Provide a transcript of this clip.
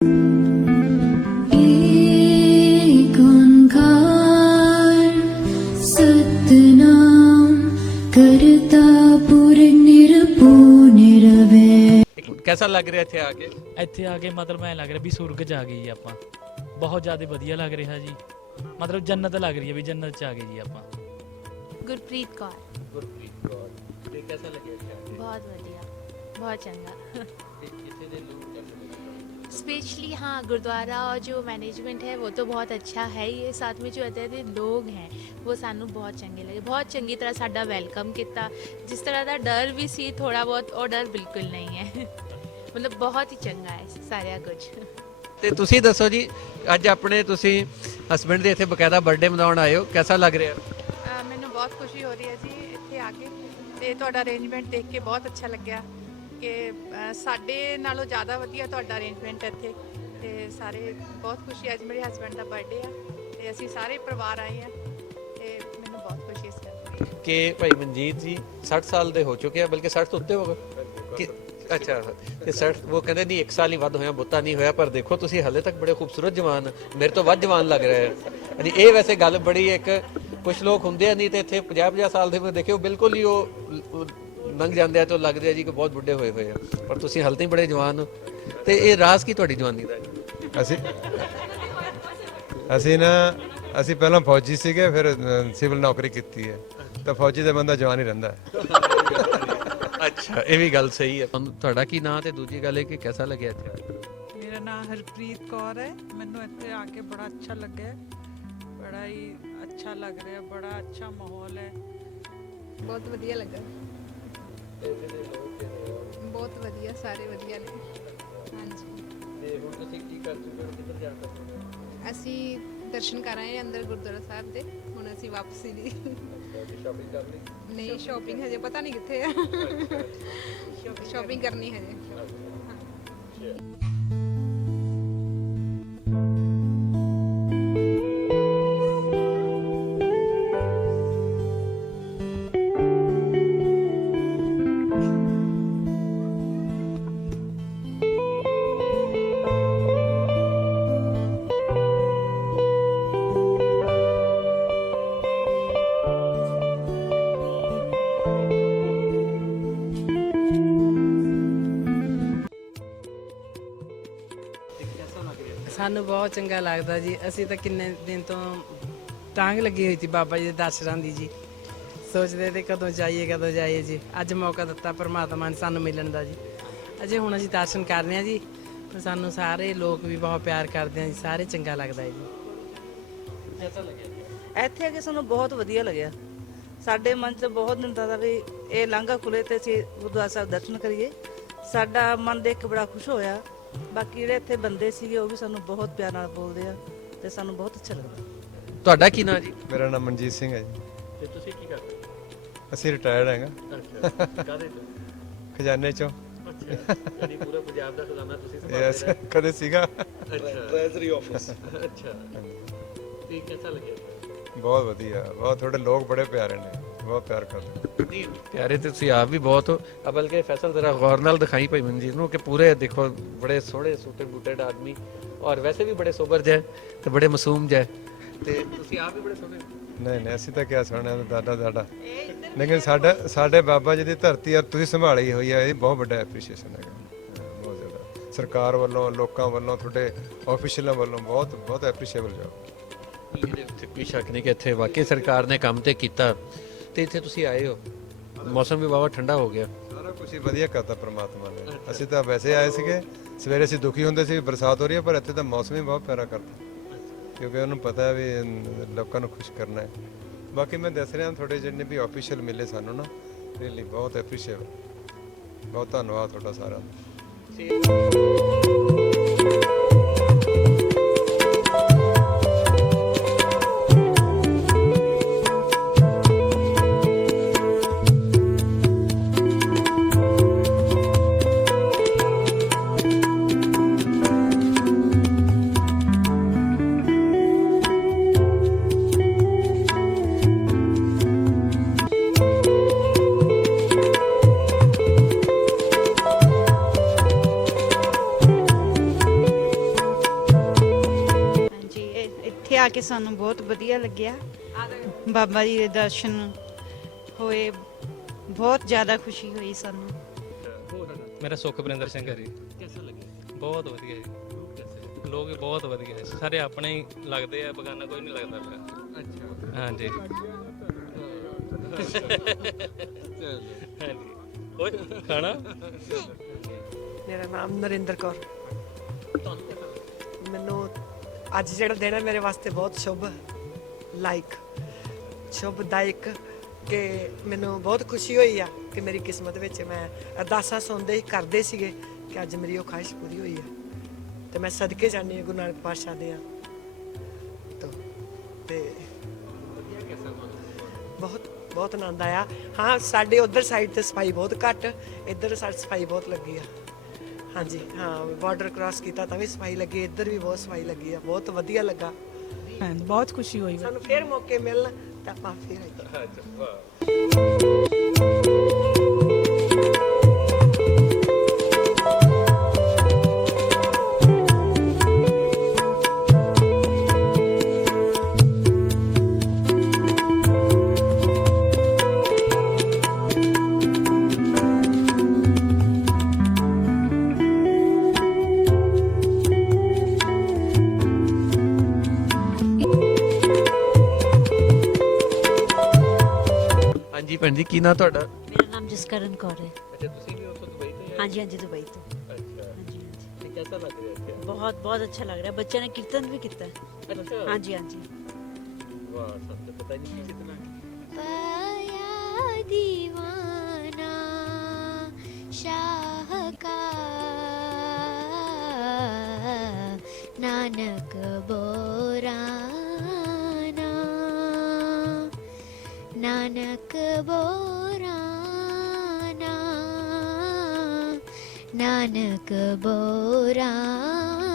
एक ओंकार सतनाम करता पुर निरभਉ निरवै। कैसा लग ਰਿਹਾ ਇੱਥੇ ਆ ਕੇ? ਇੱਥੇ ਆ ਕੇ ਮਤਲਬ ਐਂ ਲੱਗ ਰਿਹਾ ਵੀ ਸੁਰਗ 'ਚ ਆ ਗਏ ਜੀ ਆਪਾਂ। ਬਹੁਤ ਜ਼ਿਆਦਾ ਵਧੀਆ ਲੱਗ ਰਿਹਾ ਜੀ, ਮਤਲਬ ਜੰਨਤ ਲੱਗ ਰਹੀ ਹੈ ਵੀ ਜੰਨਤ 'ਚ ਆ ਗਏ ਜੀ ਆਪਾਂ। ਗੁਰਪ੍ਰੀਤ ਕੌਰ। ਗੁਰਪ੍ਰੀਤ ਕੌਰ, ਤੇ कैसा लगे ਇੱਥੇ ਆ ਕੇ? बहुत बढ़िया, बहुत चंगा। ਤੇ ਇੱਥੇ ਦੇ ਲੋਕ कैसे लगे? स्पेशली हाँ, गुरुद्वारा और जो मैनेजमेंट है वो तो बहुत अच्छा है ही है, साथ में जो अतिथि लोग हैं वो सानू बहुत चंगे लगे, बहुत चंगी तरह साडा वेलकम किया। जिस तरह का डर भी सी थोड़ा बहुत, और डर बिल्कुल नहीं है। मतलब बहुत ही चंगा है सारा कुछ। ਤੇ ਤੁਸੀਂ ਦੱਸੋ ਜੀ, ਅੱਜ ਆਪਣੇ ਤੁਸੀਂ ਹਸਬੈਂਡ ਦੇ ਇੱਥੇ ਬਕਾਇਦਾ ਬਰਥਡੇ ਮਨਾਉਣ ਆਏ ਹੋ, ਕਿਹਦਾ ਲੱਗ ਰਿਹਾ? ਮੈਨੂੰ ਬਹੁਤ ਖੁਸ਼ੀ ਹੋ ਰਹੀ ਹੈ ਜੀ ਇੱਥੇ ਆ ਕੇ, ਤੇ ਤੁਹਾਡਾ ਅਰੇਂਜਮੈਂਟ ਦੇਖ ਕੇ ਬਹੁਤ ਅੱਛਾ ਲੱਗਿਆ ਕਿ ਸਾਡੇ ਨਾਲੋਂ ਜ਼ਿਆਦਾ ਵਧੀਆ ਤੁਹਾਡਾ ਅਰੇਂਜਮੈਂਟ ਇੱਥੇ। ਤੇ ਸਾਰੇ ਬਹੁਤ ਖੁਸ਼ੀ, ਅੱਜ ਮੇਰੇ ਹਸਬੈਂਡ ਦਾ ਬਰਥਡੇ ਆ ਤੇ ਅਸੀਂ ਸਾਰੇ ਪਰਿਵਾਰ ਆਏ ਆ ਤੇ ਮੈਨੂੰ ਬਹੁਤ ਖੁਸ਼ੀ ਇਸ ਗੱਲ ਦੀ ਕਿ ਭਾਈ ਮਨਜੀਤ ਜੀ 60 ਸਾਲ ਦੇ ਹੋ ਚੁੱਕੇ ਆ, ਬਲਕਿ 60 ਤੋਂ ਉੱਤੇ ਹੋ ਗਏ। ਅੱਛਾ, ਤੇ 60 ਉਹ ਕਹਿੰਦੇ ਨਹੀਂ 1 ਸਾਲ ਹੀ ਵੱਧ ਹੋਇਆ, ਬੁੱਤਾ ਨਹੀਂ ਹੋਇਆ, ਪਰ ਦੇਖੋ ਤੁਸੀਂ ਹਲੇ ਤੱਕ ਬੜੇ ਖੂਬਸੂਰਤ ਜਵਾਨ, ਮੇਰੇ ਤੋਂ ਵੱਧ ਜਵਾਨ ਲੱਗ ਰਹੇ ਹੈ। ਯਾਨੀ ਇਹ ਵੈਸੇ ਗੱਲ ਬੜੀ ਇੱਕ, ਕੁਝ ਲੋਕ ਹੁੰਦੇ ਆ ਨਹੀਂ ਤੇ ਇੱਥੇ 50-50 ਸਾਲ ਦੇ ਮੈਂ ਦੇਖਿਓ ਬਿਲਕੁਲ ਹੀ ਉਹ ਲੰਘ ਜਾਂਦੇ ਆ ਤਾਂ ਲੱਗਦੇ ਆ ਜੀ ਕਿ ਬਹੁਤ ਬੁੱਢੇ ਹੋਏ ਹੋਏ ਆ, ਪਰ ਤੁਸੀਂ ਹਲੇ ਤੱਕ ਬੜੇ ਜਵਾਨ ਹੋ। ਤੇ ਇਹ ਰਾਜ਼ ਕੀ ਤੁਹਾਡੀ ਜਵਾਨੀ ਦਾ? ਅਸੀਂ ਪਹਿਲਾਂ ਫੌਜੀ ਸੀਗੇ, ਫਿਰ ਸਿਵਲ ਨੌਕਰੀ ਕੀਤੀ ਹੈ, ਤਾਂ ਫੌਜੀ ਦਾ ਬੰਦਾ ਜਵਾਨ ਹੀ ਰਹਿੰਦਾ ਹੈ। ਅੱਛਾ, ਇਹ ਵੀ ਗੱਲ ਸਹੀ ਹੈ। ਤੁਹਾਡਾ ਕੀ ਨਾਂ ਤੇ ਦੂਜੀ ਗੱਲ ਹੈ ਕਿ ਕਿਹਦਾ ਲੱਗਿਆ ਇੱਥੇ? ਮੇਰਾ ਨਾਮ ਹਰਪ੍ਰੀਤ ਕੌਰ ਹੈ। ਮੈਨੂੰ ਇੱਥੇ ਆ ਕੇ ਬੜਾ ਅੱਛਾ ਲੱਗਿਆ, ਬੜਾ ਹੀ ਅੱਛਾ ਲੱਗ ਰਿਹਾ, ਬੜਾ ਅੱਛਾ ਮਾਹੌਲ ਹੈ, ਬਹੁਤ ਵਧੀਆ ਲੱਗਾ। ਬਹੁਤ ਵਧੀਆ, ਸਾਰੇ ਵਧੀਆ ਨੇ। ਹਾਂਜੀ, ਤੇ ਹੁਣ ਤੁਸੀਂ ਕੀ ਕਰ ਚੁੱਕੇ ਹੋ, ਕਿੱਧਰ ਜਾਣਾ ਚਾਹੁੰਦੇ? ਅਸੀਂ ਦਰਸ਼ਨ ਕਰ ਆਏ ਅੰਦਰ ਗੁਰਦੁਆਰਾ ਸਾਹਿਬ ਦੇ, ਹੁਣ ਅਸੀਂ ਵਾਪਸੀ ਦੀ। ਸ਼ਾਪਿੰਗ ਕਰ ਲਈ? ਨਹੀਂ, ਸ਼ਾਪਿੰਗ ਹਜੇ ਪਤਾ ਨਹੀਂ ਕਿੱਥੇ ਆ। ਸ਼ਾਪਿੰਗ ਕਰਨੀ ਹਜੇ। ਸਾਨੂੰ ਬਹੁਤ ਚੰਗਾ ਲੱਗਦਾ ਜੀ। ਅਸੀਂ ਤਾਂ ਕਿੰਨੇ ਦਿਨ ਤੋਂ ਤਾਂਘ ਲੱਗੀ ਹੋਈ ਸੀ ਬਾਬਾ ਜੀ ਦੇ ਦਰਸ਼ਨਾਂ ਦੀ ਜੀ, ਸੋਚਦੇ ਤੇ ਕਦੋਂ ਜਾਈਏ ਜੀ। ਅੱਜ ਮੌਕਾ ਦਿੱਤਾ ਪਰਮਾਤਮਾ ਨੇ ਸਾਨੂੰ ਮਿਲਣ ਦਾ ਜੀ। ਅਜੇ ਹੁਣ ਅਸੀਂ ਦਰਸ਼ਨ ਕਰ ਰਹੇ ਹਾਂ ਜੀ, ਤੇ ਸਾਨੂੰ ਸਾਰੇ ਲੋਕ ਵੀ ਬਹੁਤ ਪਿਆਰ ਕਰਦੇ ਆ ਜੀ, ਸਾਰੇ ਚੰਗਾ ਲੱਗਦਾ ਹੈ ਜੀ। ਇੱਥੇ ਆ ਕੇ ਸਾਨੂੰ ਬਹੁਤ ਵਧੀਆ ਲੱਗਿਆ। ਸਾਡੇ ਮਨ 'ਚ ਬਹੁਤ ਦਿਨ ਦਾ ਵੀ ਇਹ ਲਾਂਘਾ ਖੁੱਲੇ ਤੇ ਅਸੀਂ ਗੁਰਦੁਆਰਾ ਸਾਹਿਬ ਦਰਸ਼ਨ ਕਰੀਏ, ਸਾਡਾ ਮਨ ਦੇਖ ਕੇ ਬੜਾ ਖੁਸ਼ ਹੋਇਆ। ਬਾਕੀ ਜਿਹੜੇ ਇੱਥੇ ਬੰਦੇ ਸੀਗੇ ਉਹ ਵੀ ਸਾਨੂੰ ਬਹੁਤ ਪਿਆਰ ਨਾਲ ਬੋਲਦੇ ਆ ਤੇ ਸਾਨੂੰ ਬਹੁਤ ਅੱਛਾ ਲੱਗਦਾ। ਤੁਹਾਡਾ ਕੀ ਨਾਂ ਜੀ? ਮੇਰਾ ਨਾਮ ਮਨਜੀਤ ਸਿੰਘ ਹੈ ਜੀ। ਤੇ ਤੁਸੀਂ ਕੀ ਕਰਦੇ? ਅਸੀਂ ਰਿਟਾਇਰਡ ਹੈਗਾ ਅੱਛਾ, ਕਾਹਦੇ ਤੋਂ? ਖਜ਼ਾਨੇ ਚੋਂ। ਅੱਛਾ, ਯਾਨੀ ਪੂਰਾ ਪੰਜਾਬ ਦਾ ਖਜ਼ਾਨਾ ਤੁਸੀਂ Yes, ਸੰਭਾਲਦੇ ਰਹੇ? ਕਦੇ ਸੀਗਾ। ਅੱਛਾ, ਟ੍ਰੈਜ਼ਰੀ ਆਫਿਸ। ਅੱਛਾ, ਤੇ ਕਿਹਦਾ ਲੱਗਿਆ? ਬਹੁਤ ਵਧੀਆ, ਬਹੁਤ ਤੁਹਾਡੇ ਲੋਕ ਬੜੇ ਪਿਆਰੇ ਨੇ, ਬਹੁਤ ਪਿਆਰ ਕਰਦੇ। ਨਹੀਂ ਪਿਆਰੇ ਤੇ ਤੁਸੀਂ ਆਪ ਵੀ ਬਹੁਤ ਹੋ। ਬਲਕਿ ਫੈਸਲ ਜ਼ਰਾ ਗੌਰ ਨਾਲ ਦਿਖਾਈ ਭਾਈ ਮਨਜੀਤ ਨੂੰ ਕਿ ਪੂਰੇ ਦੇਖੋ ਬੜੇ ਸੋਹਣੇ ਸੂਟਡ ਬੂਟਡ ਆਦਮੀ, ਔਰ ਵੈਸੇ ਵੀ ਬੜੇ ਸੋਬਰ ਜੈ ਤੇ ਬੜੇ ਮਾਸੂਮ ਜੈ, ਤੇ ਤੁਸੀਂ ਆਪ ਵੀ ਬੜੇ ਸੋਹਣੇ। ਨਹੀਂ ਅਸੀਂ ਤਾਂ ਕਿਆ ਸੁਣਿਆ ਦਾਦਾ, ਲੇਕਿਨ ਸਾਡੇ ਬਾਬਾ ਜੀ ਦੀ ਧਰਤੀ ਆ ਤੁਸੀਂ ਸੰਭਾਲੀ ਹੋਈ ਹੈ, ਇਹ ਬਹੁਤ ਵੱਡਾ ਐਪਰੀਸ਼ੀਏਸ਼ਨ ਹੈਗਾ, ਬਹੁਤ ਜ਼ਿਆਦਾ। ਸਰਕਾਰ ਵੱਲੋਂ, ਲੋਕਾਂ ਵੱਲੋਂ, ਤੁਹਾਡੇ ਆਫੀਸ਼ੀਅਲਾਂ ਵੱਲੋਂ ਬਹੁਤ ਐਪਰੀਸ਼ੀਏਬਲ ਜੋਬ। ਇਹਦੇ ਉੱਤੇ ਕੋਈ ਸ਼ੱਕ ਨਹੀਂ ਕਿ ਇੱਥੇ ਵਾਕਈ ਸਰਕਾਰ ਨੇ ਕੰਮ ਤੇ ਕੀਤਾ, ਤੇ ਇੱਥੇ ਤੁਸੀਂ ਆਏ ਹੋ, ਮੌਸਮ ਵੀ ਬਾਬਾ ਠੰਡਾ ਹੋ ਗਿਆ, ਸਾਰਾ ਕੁਝ ਹੀ ਵਧੀਆ ਕਰਤਾ ਪ੍ਰਮਾਤਮਾ ਨੇ। ਅਸੀਂ ਤਾਂ ਵੈਸੇ ਆਏ ਸੀਗੇ, ਸਵੇਰੇ ਅਸੀਂ ਦੁਖੀ ਹੁੰਦੇ ਸੀ ਬਰਸਾਤ ਹੋ ਰਹੀ ਹੈ, ਪਰ ਇੱਥੇ ਤਾਂ ਮੌਸਮ ਹੀ ਬਹੁਤ ਪਿਆਰਾ ਕਰਤਾ, ਕਿਉਂਕਿ ਉਹਨੂੰ ਪਤਾ ਹੈ ਵੀ ਲੋਕਾਂ ਨੂੰ ਖੁਸ਼ ਕਰਨਾ ਹੈ। ਬਾਕੀ ਮੈਂ ਦੱਸ ਰਿਹਾ ਤੁਹਾਡੇ ਜਿੰਨੇ ਵੀ ਆਫੀਸ਼ੀਅਲ ਮਿਲੇ ਸਾਨੂੰ ਨਾ, ਰੀਅਲੀ ਬਹੁਤ ਐਪਰੀਸ਼ੀਏਬਲ, ਬਹੁਤ ਧੰਨਵਾਦ ਤੁਹਾਡਾ ਸਾਰਿਆਂ ਦਾ। ਇੱਥੇ ਆ ਕੇ ਸਾਨੂੰ ਬਹੁਤ ਵਧੀਆ ਲੱਗਿਆ ਬਾਬਾ ਜੀ ਦੇ ਦਰਸ਼ਨ ਹੋਏ ਬਹੁਤ ਜ਼ਿਆਦਾ ਖੁਸ਼ੀ ਹੋਈ ਸਾਨੂੰ ਮੇਰਾ ਸੁਖਵਿੰਦਰ ਸਿੰਘ ਹੈ ਜੀ। कैसा लगे ਬਹੁਤ ਵਧੀਆ ਜੀ। ग्रुप कैसे ਲੋਕ ਵੀ ਬਹੁਤ ਵਧੀਆ ਹੈ, ਸਾਰੇ ਆਪਣੇ ਹੀ ਲੱਗਦੇ ਆ, ਬਗਾਨਾ ਕੋਈ ਨਹੀਂ ਲੱਗਦਾ ਪਿਆ। अच्छा ਹਾਂਜੀ चलो ਹਾਂਜੀ ਓਏ ਖਾਣਾ ਮੇਰਾ ਨਾਮ ਨਰਿੰਦਰ ਕੌਰ। ਮੈਨੂੰ ਅੱਜ ਜਿਹੜਾ ਦਿਨ ਹੈ ਮੇਰੇ ਵਾਸਤੇ ਬਹੁਤ ਸ਼ੁਭਦਾਇਕ ਕਿ ਮੈਨੂੰ ਬਹੁਤ ਖੁਸ਼ੀ ਹੋਈ ਆ ਕਿ ਮੇਰੀ ਕਿਸਮਤ ਵਿੱਚ ਮੈਂ ਅਰਦਾਸਾਂ ਸੁਣਦੇ ਹੀ ਕਰਦੇ ਸੀਗੇ ਕਿ ਅੱਜ ਮੇਰੀ ਉਹ ਖਾਹਿਸ਼ ਪੂਰੀ ਹੋਈ ਆ ਤੇ ਮੈਂ ਸਦਕੇ ਜਾਂਦੀ ਹਾਂ ਗੁਰੂ ਨਾਨਕ ਪਾਤਸ਼ਾਹ ਦੇ ਆ ਤੇ ਬਹੁਤ ਬਹੁਤ ਆਨੰਦ ਆਇਆ। ਹਾਂ ਸਾਡੇ ਉਧਰ ਸਾਈਡ ਤੇ ਸਫਾਈ ਬਹੁਤ ਘੱਟ, ਇੱਧਰ ਸਾਡੀ ਸਫਾਈ ਬਹੁਤ ਲੱਗੀ ਆ। ਹਾਂਜੀ ਹਾਂ ਬਾਰਡਰ ਕ੍ਰਾਸ ਕੀਤਾ ਤਾਂ ਵੀ ਸਫਾਈ ਲੱਗੀ, ਇੱਧਰ ਵੀ ਬਹੁਤ ਸਫਾਈ ਲੱਗੀ ਆ, ਬਹੁਤ ਵਧੀਆ ਲੱਗਾ। ਬਹੁਤ ਖੁਸ਼ੀ ਹੋਈ ਸਾਨੂੰ ਫੇਰ ਮੌਕੇ ਮਿਲਣ ਤਾਂ ਆਪਾਂ ਫੇਰ ਆਈਏ। अच्छा वाह ਹਾਂਜੀ ਭੈਣ ਜੀ ਕੀ ਨਾਂ ਤੁਹਾਡਾ? ਮੇਰਾ ਨਾਮ ਜਸਕਰਨ ਕੌਰ ਹੈ। ਅੱਛਾ ਤੁਸੀਂ ਵੀ ਉੱਥੋਂ ਦੁਬਈ ਤੋਂ ਆਏ? ਹਾਂਜੀ ਹਾਂਜੀ ਦੁਬਈ ਤੋਂ। ਅੱਛਾ ਹਾਂਜੀ ਹਾਂਜੀ ਤੇ ਕਿਹਦਾ ਲੱਗ ਰਿਹਾ ਇੱਥੇ? ਬਹੁਤ ਬਹੁਤ ਅੱਛਾ ਲੱਗ ਰਿਹਾ, ਬੱਚਿਆਂ ਨੇ ਕੀਰਤਨ ਵੀ ਕੀਤਾ। ਅੱਛਾ ਹਾਂਜੀ ਹਾਂਜੀ ਵਾਹ ਸਾਨੂੰ ਤਾਂ ਪਤਾ ਹੀ ਨਹੀਂ ਕਿਤਨਾ पाया दीवाना शाह का नानक बोराना नानक बोराना नानक बोराना